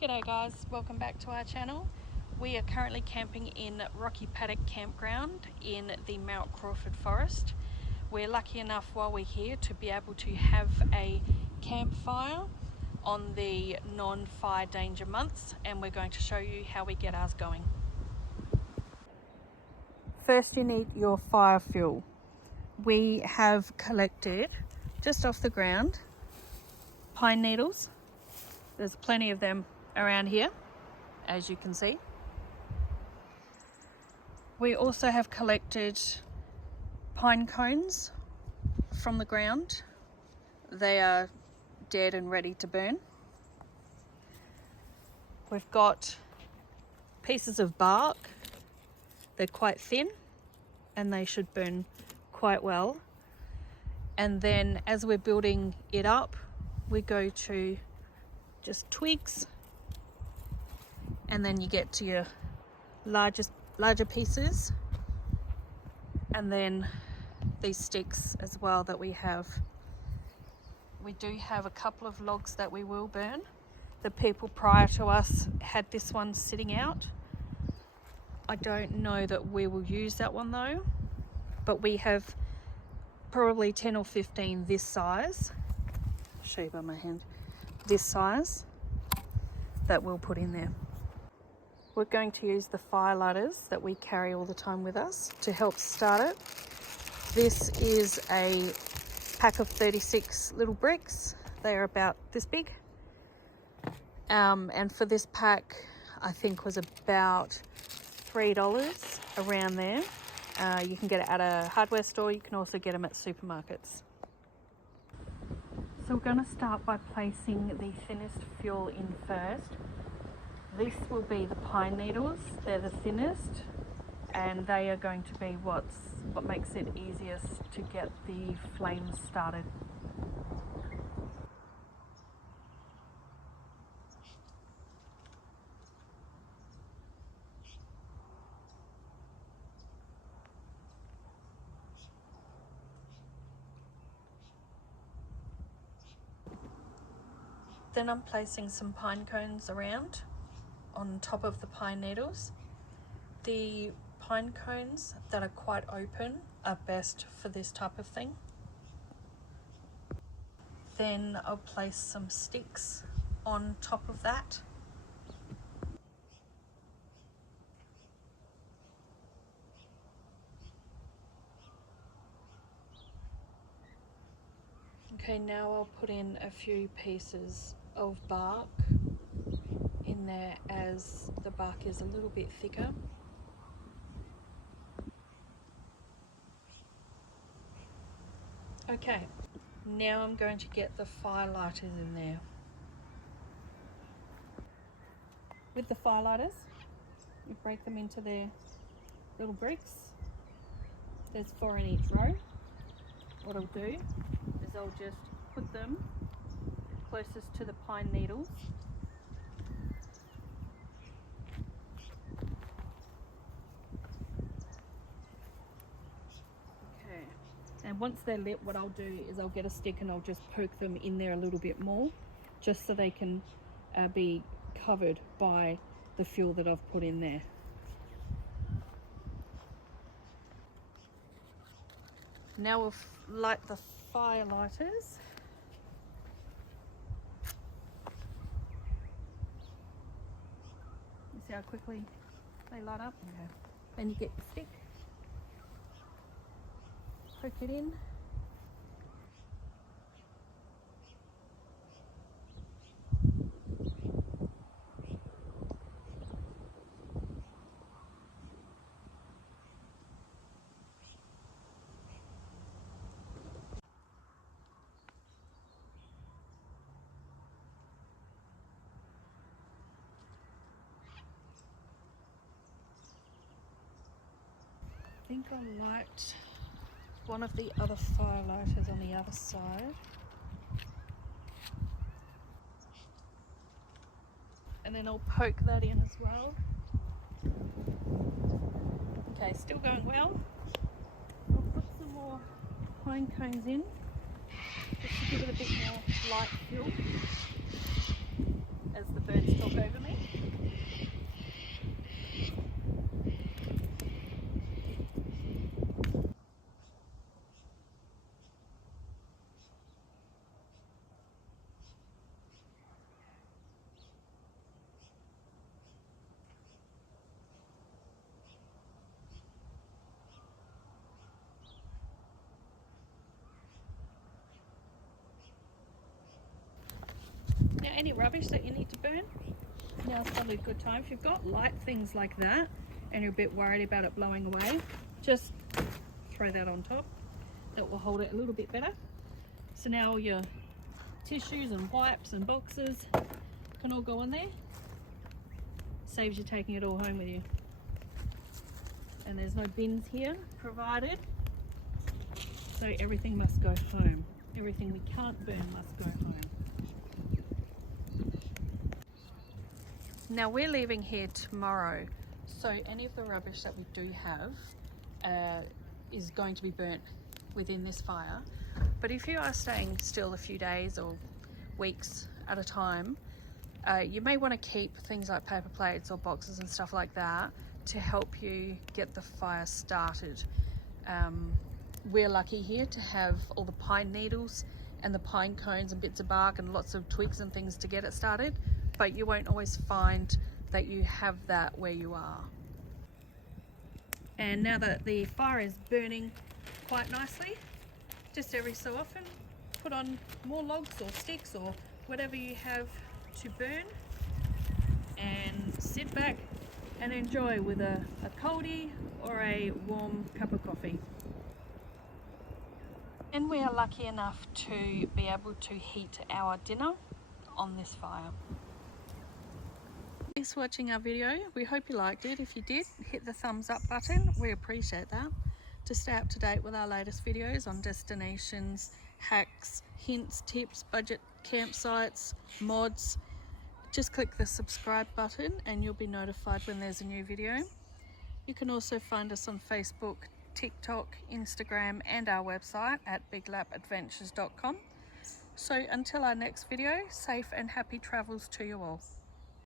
G'day guys, welcome back to our channel. We are currently camping in Rocky Paddock Campground in the Mount Crawford Forest. We're lucky enough while we're here to be able to have a campfire on the non-fire danger months, and we're going to show you how we get ours going. First you need your fire fuel. We have collected, just off the ground, pine needles. There's plenty of them around here, as you can see. We also have collected pine cones from the ground. They are dead and ready to burn. We've got pieces of bark. They're quite thin and they should burn quite well. And then as we're building it up, we go to just twigs, and then you get to your larger pieces, and then these sticks as well that we have. We do have a couple of logs that we will burn. The people prior to us had this one sitting out. I don't know that we will use that one though, but we have probably 10 or 15 this size. I'll show you by my hand. This size that we'll put in there. We're going to use the fire lighters that we carry all the time with us to help start it. This is a pack of 36 little bricks. They are about this big. And for this pack, I think was about $3 around there. You can get it at a hardware store. You can also get them at supermarkets. So we're going to start by placing the thinnest fuel in first. This will be the pine needles. They're the thinnest, and they are going to be what makes it easiest to get the flames started. Then I'm placing some pine cones around on top of the pine needles. The pine cones that are quite open are best for this type of thing. Then I'll place some sticks on top of that. Okay, now I'll put in a few pieces of bark in there as the bark is a little bit thicker. Okay, now I'm going to get the fire lighters in there. With the fire lighters, you break them into their little bricks. There's 4 in each row. What I'll do is I'll just put them closest to the pine needles. Okay, and once they're lit, what I'll do is I'll get a stick and I'll just poke them in there a little bit more, just so they can be covered by the fuel that I've put in there. Now we'll light the fire lighters. You see how quickly they light up? Okay. Then you get your stick, poke it in. I think I'll light one of the other fire lighters on the other side. And then I'll poke that in as well. Okay, still going well. I'll put some more pine cones in, just to give it a bit more light fuel as the birds talk over me. any rubbish that you need to burn, now's probably a good time. If you've got light things like that and you're a bit worried about it blowing away, just throw that on top. That will hold it a little bit better. So now all your tissues and wipes and boxes can all go in there. Saves you taking it all home with you. And there's no bins here provided, so everything must go home. Everything we can't burn must go home. Now we're leaving here tomorrow, so any of the rubbish that we do have is going to be burnt within this fire. But if you are staying still a few days or weeks at a time, you may want to keep things like paper plates or boxes and stuff like that to help you get the fire started. We're lucky here to have all the pine needles and the pine cones and bits of bark and lots of twigs and things to get it started, but you won't always find that you have that where you are. And now that the fire is burning quite nicely, just every so often put on more logs or sticks or whatever you have to burn, and sit back and enjoy with a coldie or a warm cup of coffee. And we are lucky enough to be able to heat our dinner on this fire. Thanks for watching our video. We hope you liked it. If you did, hit the thumbs up button. We appreciate that. To stay up to date with our latest videos on destinations, hacks, hints, tips, budget campsites, mods, just click the subscribe button and you'll be notified when there's a new video. You can also find us on Facebook, TikTok, Instagram and our website at biglapadventures.com. So until our next video, safe and happy travels to you all.